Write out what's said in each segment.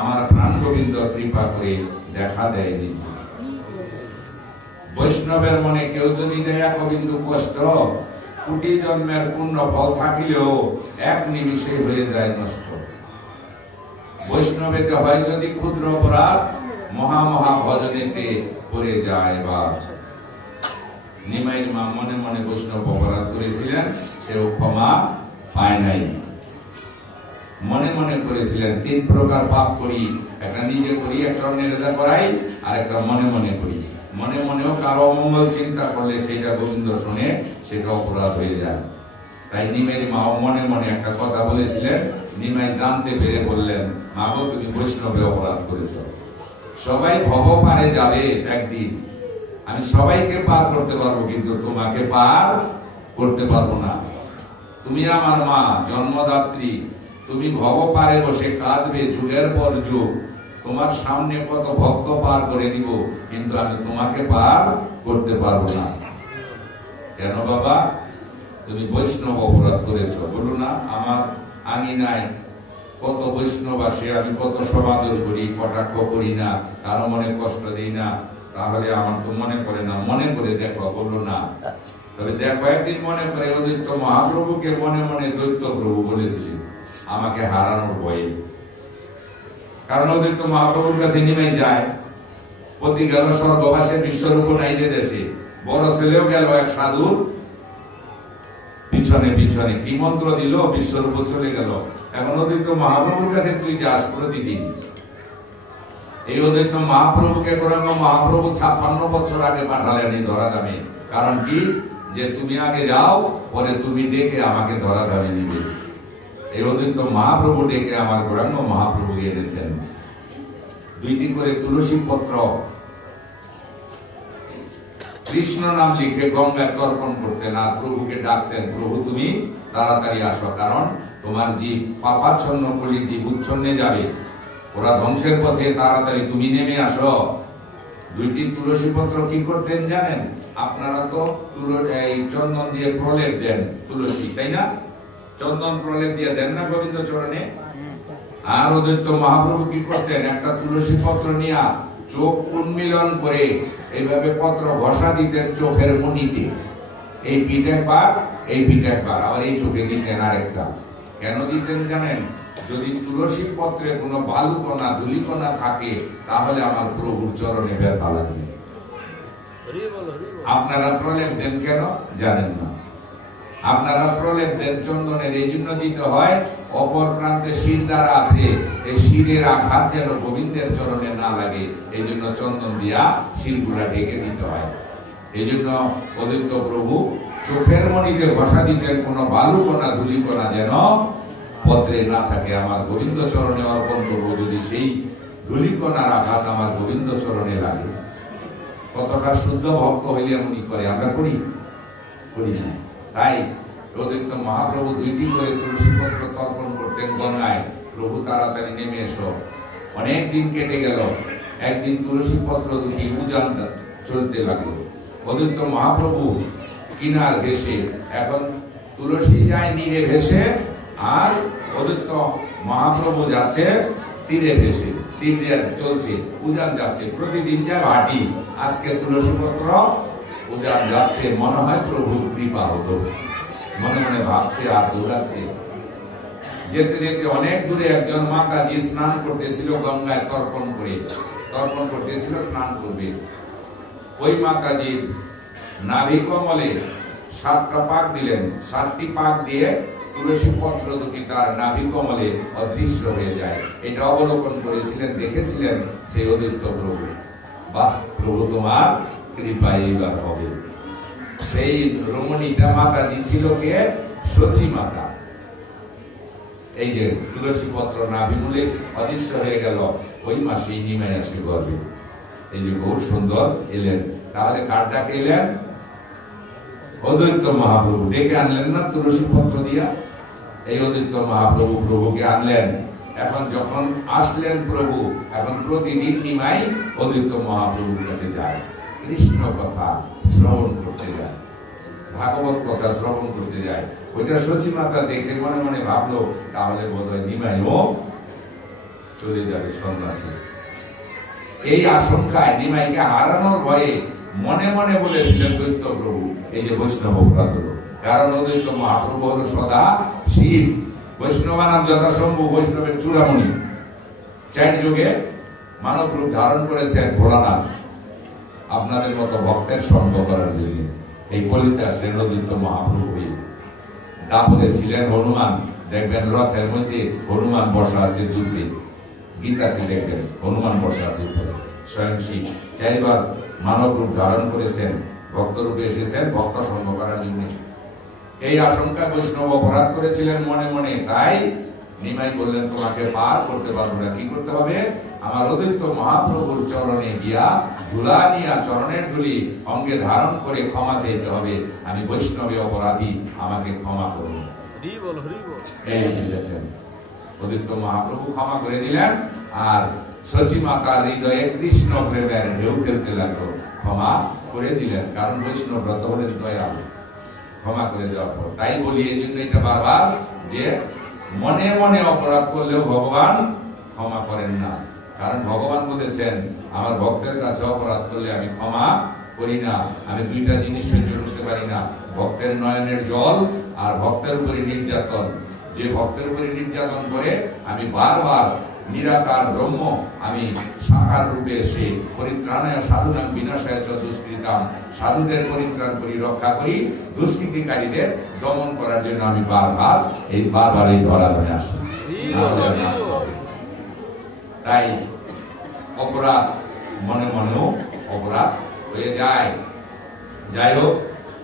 আমার প্রাণ গোবিন্দ কৃপা করে দেখা দেয়নি। বৈষ্ণবের মনে কেউ যদি দেয়া গোবিন্দ কষ্ট, কোটি জন্মের পূর্ণ ফল থাকিলেও এক নিমিষে হয়ে যায় নষ্ট। বৈষ্ণবেতে হয় যদি ক্ষুদ্র অপরাধ, মহা মহা ভজনেতে পড়ে যায় বা নিমাইয়ের মা মনে মনে বৈষ্ণব অপরাধ করেছিলেন, সেও ক্ষমা পায় নাই। মনে মনে করেছিলেন, তিন প্রকার পাপ করি, একটা নিজে করি, একটা অন্যের করাই, আর একটা মনে মনে করি। মনে মনেও কারও অমঙ্গল চিন্তা করলে সেটা গোবিন্দ শুনে, সেটা অপরাধ হয়ে যায়। তাই নিমের মাও মনে মনে একটা কথা বলেছিলেন, নিমাই জানতে পেরে বললেন মা গো তুমি বৈষ্ণবে অপরাধ করেছ। সবাই ভব পারে যাবে একদিন। আমি সবাইকে পার করতে পারব, কিন্তু তোমাকে পার করতে পারব না। তুমি আমার মা, জন্মদাত্রী তুমি ভব পারে বসে কাঁদবে যুগের পর যুগ। তোমার সামনে কত ভক্ত পার করে দিব, কিন্তু আমি তোমাকে পার করতে পারব না। কেন বাবা? তুমি বৈষ্ণব অপরাধ করেছ। বলো না, আমার আমি নাই। কত বৈষ্ণব আসে আমি কত সমাদর করি, কটাক্ষ করি না, কারও মনে কষ্ট দিই না। তাহলে আমার তো মনে করে না, মনে করে দেখো বলল না। তবে দেখো, একদিন মনে করে অদ্বৈত মহাপ্রভুকে মনে মনে দৈত্য প্রভু বলেছিলেন। আমাকে হারানোর ভয়ে। কারণ অদ্বৈত মহাপ্রভুর কাছে নেমে যায়। প্রতি গেল স্বর্গবাসের বিশ্বরূপ নাইরে দেশে। বড় ছেলেও গেল এক সাধুর। পিছনে পিছনে কি মন্ত্র দিল, বিশ্বরূপ চলে গেল। এখন অদ্বৈত মহাপ্রভুর কাছে তুই যাস প্রতিদিন। এই অদ্বৈত মহাপ্রভুকে গৌরাঙ্গ মহাপ্রভু ছাপ্পান্ন বছর আগে পাঠালেন এই ধরা দামে কারণ কি? যে তুমি আগে যাও, পরে তুমি ডেকে আমাকে ধরা দামে নিবে। এই অদ্বৈত মহাপ্রভু ডেকে আমার গৌরাঙ্গ মহাপ্রভু এনেছেন। দুইটি করে তুলসী পত্র। কৃষ্ণ নাম লিখে গঙ্গায় তর্পণ করতেন আর প্রভুকে ডাকতেন, প্রভু, তুমি তাড়াতাড়ি আসো, কারণ তোমার জীব পাপাচ্ছন্ন কলির জীব উচ্ছন্নে যাবে, ওরা ধ্বংসের পথে তাড়াতাড়ি তুমি নেমে আসো। দুইটি তুলসী পত্র কি করতেন জানেন? আপনারা তো তুল- এই চন্দন দিয়ে প্রলেপ দেন তুলসী, তাই না? চন্দন প্রলেপ দিয়ে দেন না গোবিন্দ চরণে? আর ওদের তো মহাপ্রভু কি করতেন? একটা তুলসী পত্র নিয়ে চোখ উন্মিলন করে এইভাবে পত্র ঘষা দিতেন চোখের মনিতে। এই পিঠ একবার এই পিঠ একবার আবার এই চোখে দিতেন আরেকটা। কেন দিতেন জানেন? যদি তুলসী পত্রে কোনো বালুকণা, ধুলিকণা থাকে, তাহলে আমার প্রভুর চরণে ব্যথা লাগবে। আপনারা প্রলেপ দেন কেন? জানেন না। আপনারা প্রলেপ দেন চন্দনের এই জন্য দিতে হয়, অপর প্রান্তে শির দ্বারা আছে, এই শিরের আঘাত যেন গোবিন্দের চরণে না লাগে, এই জন্য চন্দন দিয়া শিরগুলা ঢেকে দিতে হয়। এই জন্য অদিত্য প্রভু চোখের মণিতে ঘষা দিতেন কোনো বালুকণা, ধুলিকণা যেন পত্রে না থাকে। আমার গোবিন্দ চরণে অর্পণ করব যদি সেই ধুলিকণার আঘাত আমার গোবিন্দ চরণে লাগে। কতটা শুদ্ধ ভক্ত হইলে উনি করে, আমরা করি? করি না তাই প্রদত্ত মহাপ্রভু দুইটি করে তুলসী পত্র তর্পণ করতেন গঙ্গায়। প্রভু তাড়াতাড়ি নেমে এসো। অনেক দিন কেটে গেল। একদিন তুলসী পত্র দুটি উজান চলতে লাগল। প্রদত্ত মহাপ্রভু কিনার ভেসে, এখন তুলসী যায় নীরে ভেসে, আর প্রদত্ত মহাপ্রভু যাচ্ছে তীরে ভেসে। তীর চলছে, উজান যাচ্ছে। প্রতিদিন যায় ভাটি। আজকে তুলসী পত্র উজান যাচ্ছে, মনে হয় প্রভুর কৃপা হতো। মনে মনে ভাবছে আর দৌড়াচ্ছে। যেতে যেতে অনেক দূরে একজন মাতাজি স্নান করতেছিল, গঙ্গায় তর্পণ করে। তর্পণ করতেছিল, স্নান করবে। ওই মাতাজির নাভি কমলে সাতটা পাক দিলেন। সাতটি পাক দিয়ে তুলসী পত্র দুটি তার নাভি কমলে অদৃশ্য হয়ে যায়। এটা অবলোকন করেছিলেন, দেখেছিলেন সেই অদিত্য প্রভু। বাহ, প্রভু তোমার হবে। সেই রমণীটা কে? মাতা। এই যে তুলসী পত্র অদৃশ্য হয়ে গেল, ওই নিমে আসে গর্বে এই যে বহু সুন্দর এলেন। তাহলে কার ডাকে এলেন? অদ্বৈত মহাপ্রভু। ডেকে আনলেন না তুলসী পত্র দিয়া? এই অদ্বৈত মহাপ্রভু প্রভুকে আনলেন। এখন যখন আসলেন প্রভু, এখন প্রতিদিন নিমাই অদ্বৈত মহাপ্রভুর কাছে যায়। কৃষ্ণ কথা শ্রবণ করতে যায়। ভাগবত কথা শ্রবণ করতে যায়। ওইটা সচি মাতা দেখে মনে মনে ভাবলো, তাহলে বোধ হয় নিমাই ও চলে যাবে সন্ন্যাসী। এই আশঙ্কায় নিমাইকে হারানোর ভয়ে মনে মনে বলেছিলেন দৈত্য প্রভু এই যে বৈষ্ণব অপরাধ কারণ অদ্বৈত মহাপ্রভু হলো সদা শিব। বৈষ্ণবানাম যথাসম্ভব বৈষ্ণবের চূড়ামণি। চার যুগে মানব রূপ ধারণ করেছেন ভোলানাথ। আপনাদের মতো ভক্তের সঙ্গ করার জন্য এই আসলেন অদ্বৈত মহাপ্রভু। দাপরে ছিলেন হনুমান দেখবেন রথের মধ্যে হনুমান বসা আছে যুদ্ধে গীতাতে দেখবেন হনুমান বসা আছে। স্বয়ং শিব চাইবার মানব রূপ ধারণ করেছেন ভক্ত রূপে এসেছেন, ভক্ত সঙ্গ করার জন্য এই আশঙ্কা বৈষ্ণব অপরাধ করেছিলেন মনে মনে, তাই নিমাই বললেন, তোমাকে পার করতে পারব না কি করতে হবে আমার অদ্বৈত মহাপ্রভুর চরণে গিয়া ধুলা নিয়া চরণের ধুলি অঙ্গে ধারণ করে ক্ষমা চাইতে হবে। আমি বৈষ্ণবে অপরাধী আমাকে ক্ষমা করুন। এই মহাপ্রভু ক্ষমা করে দিলেন আর সচী মাতার হৃদয়ে কৃষ্ণ প্রেমের ঢেউ খেলতে লাগল। ক্ষমা করে দিলেন কারণ বৈষ্ণব ব্রত হলেন দয়াল। ক্ষমা করে দেওয়ার পর তাই বলি এই জন্য এটা বারবার যে মনে মনে অপরাধ করলেও ভগবান ক্ষমা করেন না। কারণ ভগবান বলেছেন আমার ভক্তের কাছে অপরাধ করলে আমি ক্ষমা করি না আমি দুইটা জিনিস সহ্য করতে পারি না ভক্তের নয়নের জল আর ভক্তের উপরে নির্যাতন। যে ভক্তের উপরে নির্যাতন করে আমি বারবার নিরাকার ব্রহ্ম আমি সাকার রূপে এসে পরিত্রাণায় সাধুনাম বিনাশায় চ দুষ্কৃতাম সাধুদের পরিত্রাণ করি রক্ষা করি দুষ্কৃতিকারীদের দমন করার জন্য আমি বারবার এই বারবার এই ধরা ধরে আসি নাহলে আমি আসব না। তাই অপরাধ মনে মনেও অপরাধ হয়ে যায়। যাই হোক,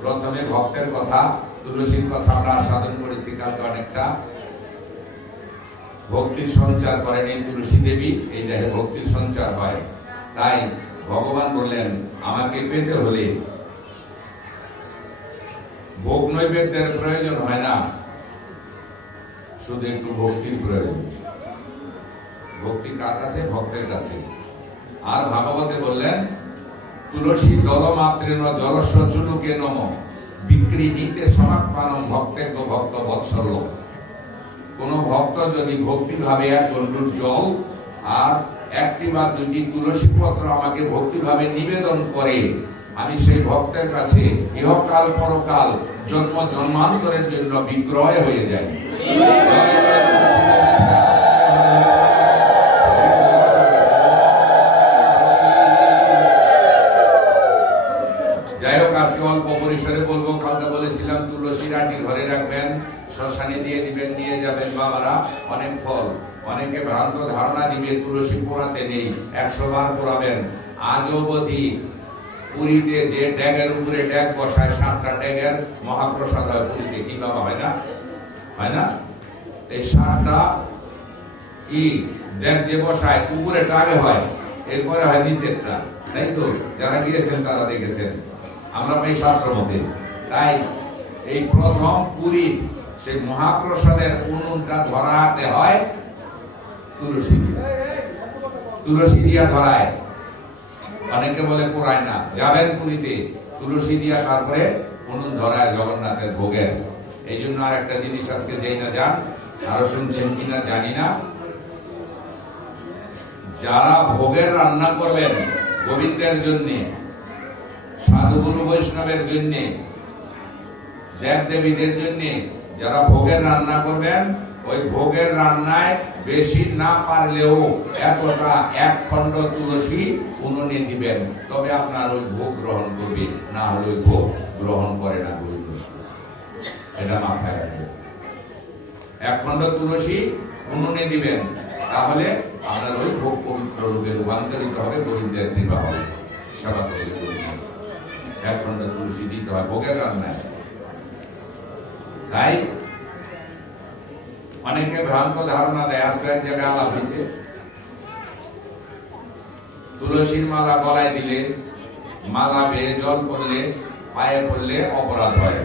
প্রথমে ভক্তের কথা, তুলসীর কথা আমরা সাধন করেছি কালকে অনেকটা। ভক্তির সঞ্চার করেন এই তুলসী দেবী, এই দেহে ভক্তির সঞ্চার হয়। তাই ভগবান বললেন, আমাকে পেতে হলে ভোগ নৈবেদ্যের প্রয়োজন হয় না। শুধু একটু ভক্তির প্রয়োজন। ভক্তি কার কাছে? ভক্তের কাছে। আর ভাগবতে বললেন, তুলসী দলমাত্রের জলস্ব চুলুকে নম। বিক্রি নিতে সমাৎমানম ভক্তের ভক্ত বৎসল কোন ভক্ত যদি ভক্তি ভাবে এক গন্ডুর জল আর একটি বা দুটি তুলসী পত্র আমাকে ভক্তি ভাবে নিবেদন করে, আমি সেই ভক্তের কাছে ইহকাল পরকাল জন্ম জন্মান্তরের জন্য বিক্রয় হয়ে যাই। পরিসরে বলব, কালকে বলেছিলাম, তুলসী রাটি ঘরে রাখবেন, শ্মশানে দিয়ে দিবেন, নিয়ে যাবেন বাবারা, অনেক ফল। অনেকে ভ্রান্ত ধারণা দিবে, তুলসী পোড়াতে নেই, একশো বার পোড়াবেন। আজ অবধি পুরীতে যে ড্যাগের উপরে ড্যাগ বসায়, সাতটা ড্যাগের মহাপ্রসাদ হয় পুরীতে, কি বাবা, হয় না? হয় না? এই সাতটা ই ড্যাগ যে বসায়, উপরে টাগে হয়, এরপরে হয় নিচেরটা, তাই তো? যারা গিয়েছেন তারা দেখেছেন। আমরা পাই শাস্ত্র মতে তাই এই প্রথম পুরীর সেই মহাপ্রসাদের উনুনটা ধরাতে হয় তুলসী তুলসী দিয়া ধরায়। অনেকে বলে পোড়ায় না, যাবেন পুরীতে, তুলসী দিয়া তারপরে উনুন ধরায় জগন্নাথের ভোগের। এই জন্য আর একটা জিনিস আজকে যেই না যান, আরও শুনছেন কিনা জানি না। যারা ভোগের রান্না করবেন গোবিন্দের জন্য সাধুগুরু বৈষ্ণবের জন্য দেব দেবীদের জন্য যারা ভোগের রান্না করবেন, ওই ভোগের রান্নায় বেশি না পারলেও এতটা এক খণ্ড তুলসী উনুনে দিবেন, তবে আপনার ওই ভোগ গ্রহণ করবে, না হলে ওই ভোগ গ্রহণ করে না গোবিন্দ এটা মাথায় রাখবে এক খণ্ড তুলসী উনুনে দিবেন, তাহলে আপনার ওই ভোগ পবিত্র রূপে রূপান্তরিত হবে গোবিন্দের কৃপা হবে। সেবা গোবিন্দ। এক তুলসী দিতে হয় ভোগের রান্নায় তাই অনেকে ভ্রান্ত ধারণা দেয়, আজকে এক জায়গায় আলাপ হয়েছে। তুলসীর মালা গলায় দিলে, মালা বেয়ে জল পড়লে, পায়ে পড়লে অপরাধ হয়।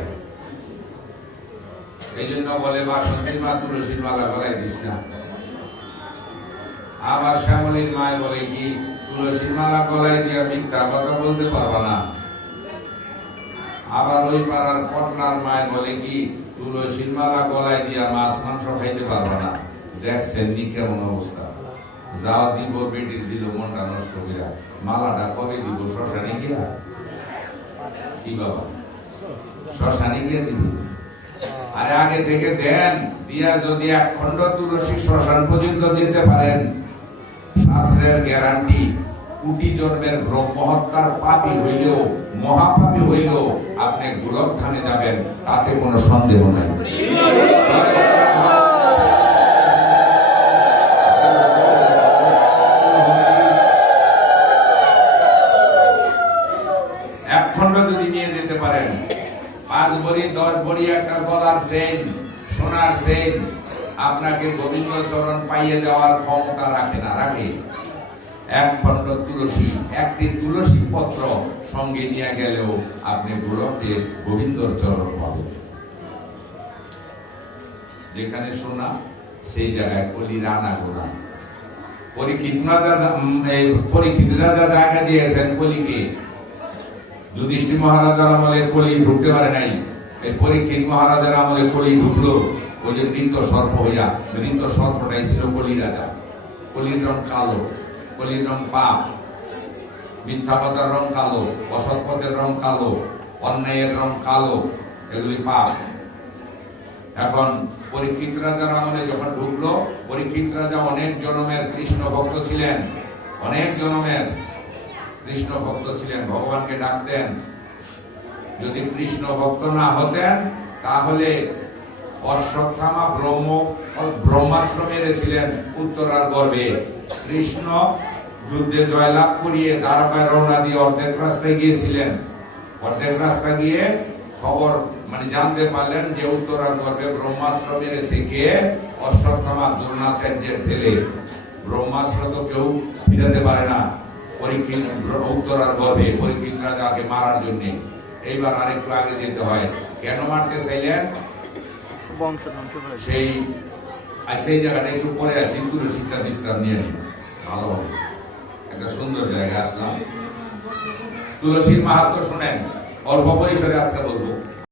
এই জন্য বলে বাসন্তীর মা, তুলসীর মালা গলায় দিস না। আবার শ্যামলীর মায় বলে কি, তুলসীর মালা গলায় দিয়ে মিথ্যা কথা বলতে পারবা না। আবার ওই পাড়ার পটনার মায় বলে কি, তুলসীর মালা গলায় দিয়া মাছ, মাংস খাইতে পারবা না। দেখছেন নি কেমন অবস্থা। যা দিব, বেটির দিল, মনটা নষ্ট কইরা। মালাটা কবে দিব, শ্মশানে গিয়া? কি বাবা? শ্মশানে গিয়া দিব? আরে আগে থেকে দেন, দিয়া যদি এক খণ্ড তুলসী শ্মশান পর্যন্ত যেতে পারেন, শাস্ত্রের গ্যারান্টি কোটি জন্মের ব্রহ্মহত্যার পাপি হইলেও, মহাপাপী হইলেও আপনি গোরখধামে যাবেন, তাতে কোনো সন্দেহ নাই। এক খণ্ড যদি নিয়ে যেতে পারেন, পাঁচ ভরি দশ ভরি একটা গলার চেন সোনার চেন আপনাকে গোবিন্দ চরণ পাইয়ে দেওয়ার ক্ষমতা পত্র সঙ্গে নিয়ে গেলেও আপনি গোলকে গোবিন্দর চরণ পাবেন। যেখানে সোনা, সেই জায়গায় কলি, রানা, গোনা। পরীক্ষিত পরীক্ষিত রাজা জায়গা দিয়েছেন কলিকে। মহারাজার আমলে কলি ঢুকতে পারে নাই। এই পরীক্ষিত মহারাজার আমলে কলি ঢুকলো। ওই যে সর্প হইয়া বৃত্ত সর্পটাই ছিল কলি রাজা। কলির রং কালো, কলির রং পাপ। মিথ্যাপতার রং কালো, অসৎপথের রং কালো, অন্যায়ের রং কালো এগুলি পাপ। এখন পরীক্ষিত রাজার আমলে যখন ঢুকলো, পরীক্ষিত রাজা অনেক জনমের কৃষ্ণ ভক্ত ছিলেন, অনেক জনমের কৃষ্ণ ভক্ত ছিলেন, ভগবানকে ডাকতেন। যদি কৃষ্ণ ভক্ত না হতেন, তাহলে অশ্বত্থামা ব্রহ্ম ব্রহ্মাশ্রমে মেরেছিলেন উত্তরার গর্ভে। কৃষ্ণ যুদ্ধে জয়লাভ করিয়ে দ্বারকায় রওনা দিয়ে অর্ধেক রাস্তায় গিয়েছিলেন। অর্ধেক রাস্তা গিয়ে খবর মানে জানতে পারলেন যে উত্তরার গর্ভে ব্রহ্মাস্ত্র মেরেছে কে? অশ্বত্থামা দ্রোণাচার্যের ছেলে। ব্রহ্মাস্ত্র তো কেউ ফিরাতে পারে না পরীক্ষিত উত্তরার গর্ভে পরীক্ষিত রাজাকে মারার জন্য। এইবার আরেকটু আগে যেতে হয়। কেন মারতে চাইলেন? সেই সেই জায়গাটা একটু পরে আসি তুলসীটা বিশ্রাম নিয়ে নিই। ভালো হবে। একটা সুন্দর জায়গায় আসলাম তুলসীর মাহাত্ম শোনেন অল্প পরিসরে আজকে বলব।